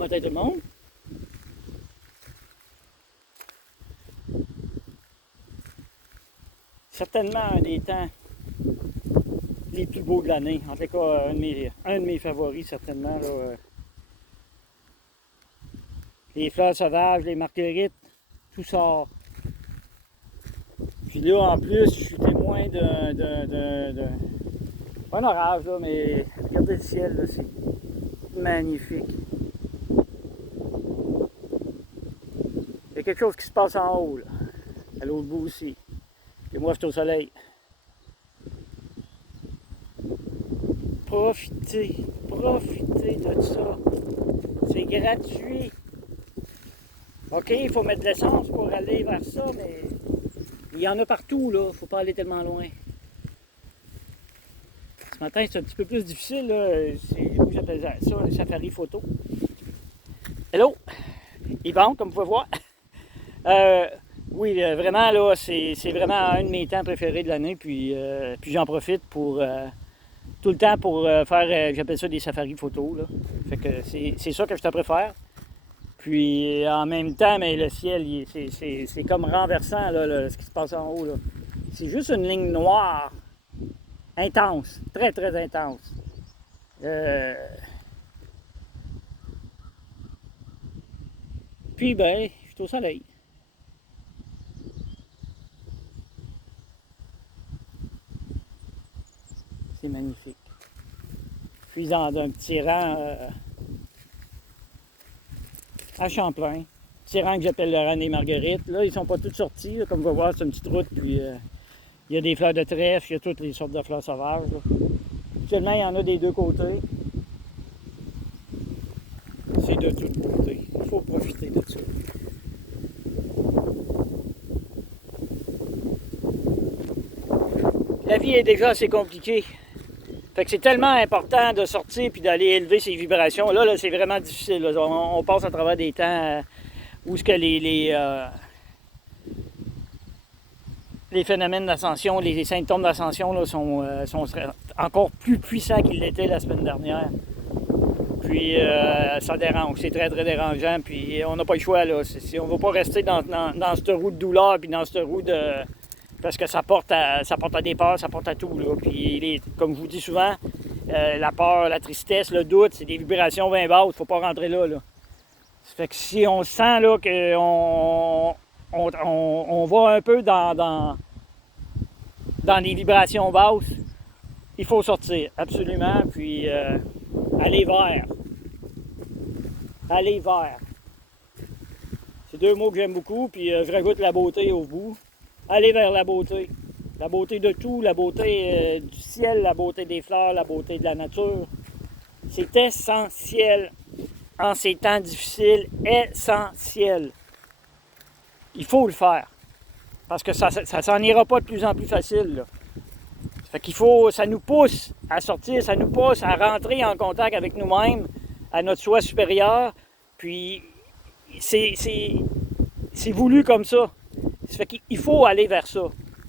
matin tout le monde. Certainement un des temps les plus beaux de l'année. En tout cas, un de mes favoris, certainement. Là, les fleurs sauvages, les marguerites, tout sort. Puis là, en plus, je suis témoin pas un orage, là, mais regardez le ciel, là, c'est magnifique. Il y a quelque chose qui se passe en haut, là, à l'autre bout aussi. Et moi, je suis au soleil. Profitez de ça. C'est gratuit. OK, il faut mettre de l'essence pour aller vers ça, mais il y en a partout, là. Il ne faut pas aller tellement loin. Ce matin, c'est un petit peu plus difficile, là. Moi, j'appelle ça un safari photo. Hello! Yvon, comme vous pouvez voir. Oui, vraiment, là, c'est vraiment un de mes temps préférés de l'année, puis j'en profite pour tout le temps pour faire, j'appelle ça des safaris photos, là. Fait que c'est ça que je te préfère. Puis en même temps, mais le ciel, c'est comme renversant, là, ce qui se passe en haut, là. C'est juste une ligne noire, intense, très, très intense. Puis, ben, je suis au soleil. C'est magnifique. Je suis dans un petit rang à Champlain. Petit rang que j'appelle le rang des Marguerites. Là, ils sont pas tous sortis. Là, comme vous voyez, c'est une petite route. Puis il y a des fleurs de trèfle, il y a toutes les sortes de fleurs sauvages. Là. Actuellement, il y en a des deux côtés. C'est de tous côtés. Il faut profiter de ça. La vie est déjà assez compliquée. Fait que c'est tellement important de sortir puis d'aller élever ses vibrations. Là c'est vraiment difficile. Là. On passe à travers des temps où ce que les phénomènes d'ascension, les symptômes d'ascension là, sont encore plus puissants qu'ils l'étaient la semaine dernière. Puis ça dérange, c'est très très dérangeant. Puis on n'a pas le choix. Là. On ne va pas rester dans cette roue de douleur puis dans cette roue de... Parce que ça porte à des peurs, ça porte à tout. Là. Puis, comme je vous dis souvent, la peur, la tristesse, le doute, c'est des vibrations bien basses. Il ne faut pas rentrer là. Ça fait que si on sent là, qu'on va un peu dans des vibrations basses, il faut sortir, absolument. Puis, aller vers. Aller vers. C'est deux mots que j'aime beaucoup. Puis, je rajoute la beauté au bout. Aller vers la beauté de tout, la beauté du ciel, la beauté des fleurs, la beauté de la nature. C'est essentiel en ces temps difficiles, essentiel. Il faut le faire, parce que ça s'en ira pas de plus en plus facile. Là. Ça fait qu'il faut, ça nous pousse à sortir, ça nous pousse à rentrer en contact avec nous-mêmes, à notre soi supérieur, puis c'est voulu comme ça. Ça fait qu'il faut aller vers ça.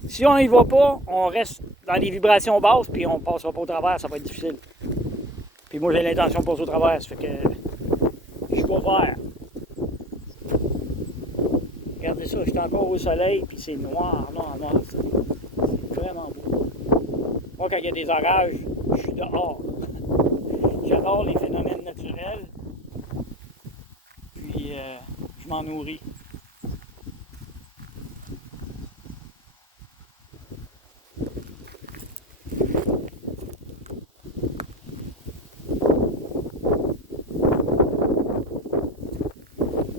Si on n'y va pas, on reste dans les vibrations basses, puis on ne passera pas au travers, ça va être difficile. Puis moi, j'ai l'intention de passer au travers, ça fait que je vais vers. Regardez ça, je suis encore au soleil, puis c'est noir. C'est vraiment beau. Moi, quand il y a des orages, je suis dehors. J'adore les phénomènes naturels, puis je m'en nourris.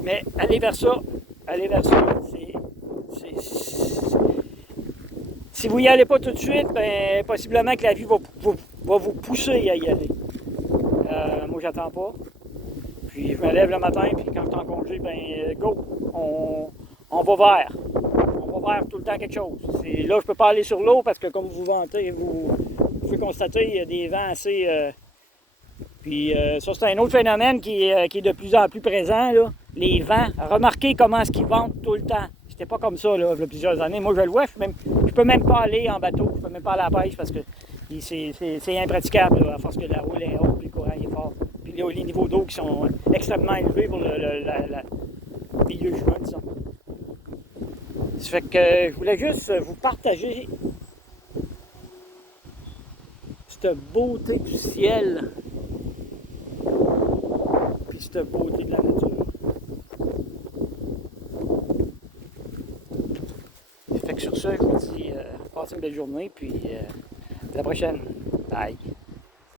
Mais aller vers ça, si vous n'y allez pas tout de suite, ben, possiblement que la vie va vous pousser à y aller. Moi, j'attends pas. Puis je me lève le matin, puis quand je suis en congé, ben go, on va vers. On va vers tout le temps quelque chose. Là, je peux pas aller sur l'eau parce que comme vous vantez, vous pouvez constater, il y a des vents assez... Puis ça, c'est un autre phénomène qui est de plus en plus présent, là. Les vents. Remarquez comment est-ce qu'ils ventent tout le temps. C'était pas comme ça, là, il y a plusieurs années. Moi, je le vois, je peux même pas aller en bateau, je peux même pas aller à la pêche parce que c'est impraticable, là, à force que la houle est haute, puis le courant est fort. Puis les niveaux d'eau qui sont extrêmement élevés pour le milieu juin, disons. Ça fait que je voulais juste vous partager cette beauté du ciel, puis cette beauté de la nature. Fait que sur ça, je vous dis, passez une belle journée, puis à la prochaine. Bye!